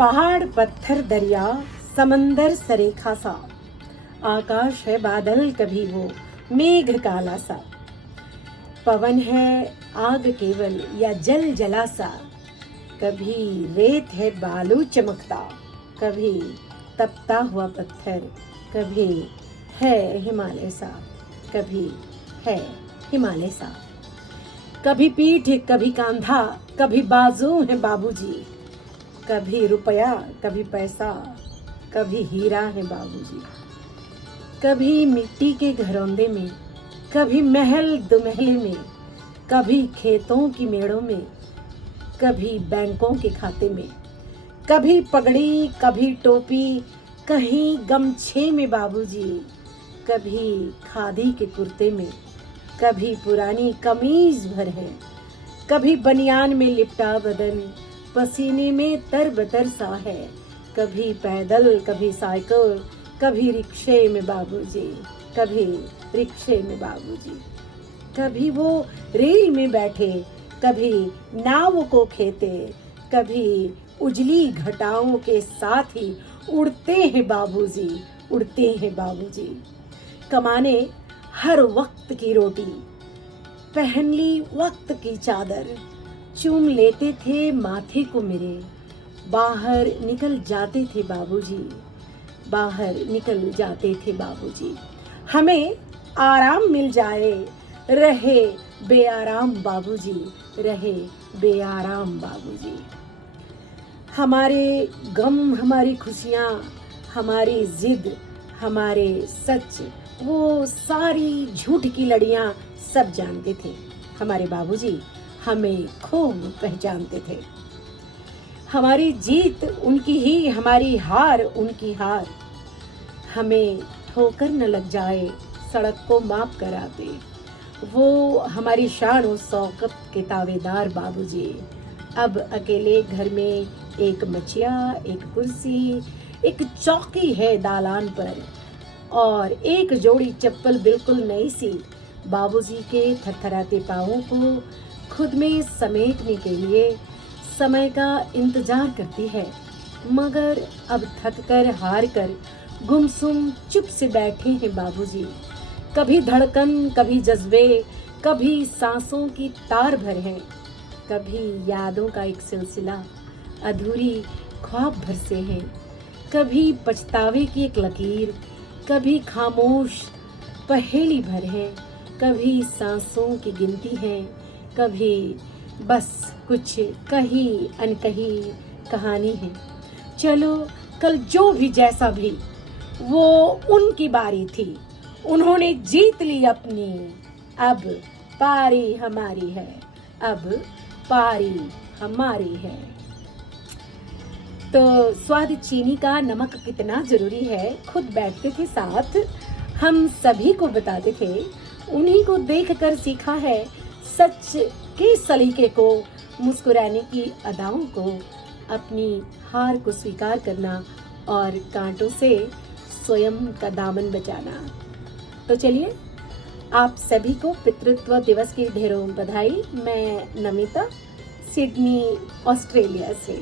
पहाड़ पत्थर दरिया समंदर सरेखा सा, आकाश है बादल कभी वो मेघ काला सा, पवन है आग केवल या जल जला सा, कभी रेत है बालू चमकता, कभी तपता हुआ पत्थर, कभी है हिमालय सा, कभी है हिमालय सा, कभी पीठ कभी कंधा, कभी बाजू है बाबूजी, कभी रुपया कभी पैसा, कभी हीरा है बाबूजी, कभी मिट्टी के घरौंदे में, कभी महल दुमहले में, कभी खेतों की मेड़ों में, कभी बैंकों के खाते में, कभी पगड़ी कभी टोपी, कहीं गमछे में बाबूजी, कभी खादी के कुर्ते में, कभी पुरानी कमीज भर है, कभी बनियान में लिपटा बदन पसीने में तरबतर सा है, कभी पैदल कभी साइकिल, कभी रिक्शे में बाबूजी, कभी रिक्शे में बाबूजी, कभी वो रेल में बैठे, कभी नाव को खेते, कभी उजली घटाओं के साथ ही उड़ते हैं बाबूजी, उड़ते हैं बाबूजी, कमाने हर वक्त की रोटी, पहन ली वक्त की चादर, चूम लेते थे माथे को मेरे, बाहर निकल जाते थे बाबूजी, बाहर निकल जाते थे बाबूजी, हमें आराम मिल जाए, रहे बेआराम बाबूजी, रहे बेआराम बाबूजी, हमारे गम हमारी खुशियाँ, हमारी जिद हमारे सच, वो सारी झूठ की लड़ियाँ सब जानते थे, हमारे बाबूजी हमें खूब पहचानते थे, हमारी जीत उनकी ही, हमारी हार उनकी हार, हमें ठोकर न लग जाए सड़क को माप कराते, वो हमारी शान और शौकत के तावेदार बाबूजी, अब अकेले घर में एक मचिया, एक कुर्सी, एक चौकी है दालान पर, और एक जोड़ी चप्पल बिल्कुल नई सी, बाबूजी के थरथराते पाँवों को खुद में समेटने के लिए समय का इंतजार करती है, मगर अब थक कर हार कर गुमसुम चुप से बैठे हैं बाबूजी, कभी धड़कन कभी जज्बे, कभी सांसों की तार भर है, कभी यादों का एक सिलसिला अधूरी ख्वाब भर से है, कभी पछतावे की एक लकीर, कभी खामोश पहेली भर है, कभी सांसों की गिनती है, कभी बस कुछ कही अनकही कहानी है, चलो कल जो भी जैसा भी, वो उनकी बारी थी, उन्होंने जीत ली अपनी, अब पारी हमारी है, अब पारी हमारी है। तो स्वाद चीनी का नमक कितना जरूरी है खुद बैठते थे साथ, हम सभी को बताते थे, उन्हीं को देखकर सीखा है सच के सलीके को, मुस्कुराने की अदाओं को, अपनी हार को स्वीकार करना और कांटों से स्वयं का दामन बचाना। तो चलिए आप सभी को पितृत्व दिवस की ढेरों बधाई। मैं नमिता, सिडनी ऑस्ट्रेलिया से।